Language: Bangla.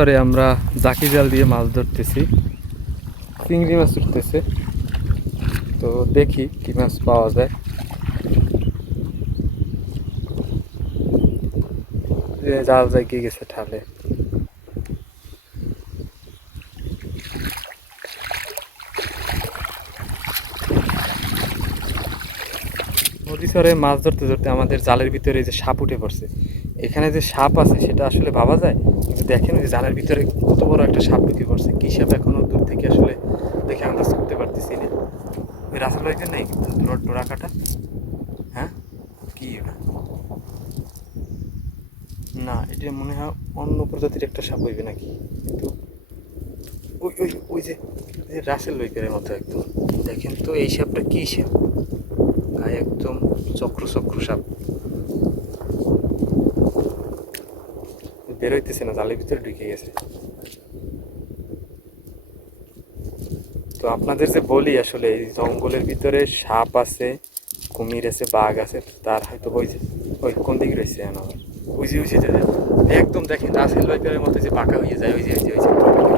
পরে আমরা জাকি জাল দিয়ে মাছ ধরতেছি। চিংড়ি মাছ উঠতেছে। তো দেখি কি মাছ পাওয়া যায়। জাল জাগিয়ে গেছে ঠালে। নদী চরে মাছ ধরতে ধরতে আমাদের জালের ভিতরে যে সাপ উঠে পড়ছে। এখানে যে সাপ আছে, সেটা আসলে ভাবা যায়? কিন্তু দেখেন যে জালের ভিতরে কত বড় একটা সাপ ঢুকে পড়ছে। কী সাপ এখনও দূর থেকে আসলে দেখে আন্দাজ করতে পারতেছি না। ওই রাসেল ভাইদের নাই? কিন্তু ডোরা কাটা? হ্যাঁ? কি এটা? না, এটা মনে হয় অন্য প্রজাতির একটা সাপ হইবে নাকি? কিন্তু ওই ওই ওই যে রাসেল লইকারের মতো একদম। দেখেন তো এই সাপটা কী সাপ? চক্র চক্র সাপ। না, জালের ভিতরে ঢুকে গেছে। তো আপনাদের যে বলি আসলে, এই জঙ্গলের ভিতরে সাপ আছে, কুমির আছে, বাঘ আছে, তার হয়তো ওই ওই কোন দিকে রয়েছে যে যে- যে- একদম দেখেন, রাসেল ভাইপারের মতো যে পাকা হয়ে যায় ওই যে ওই যে।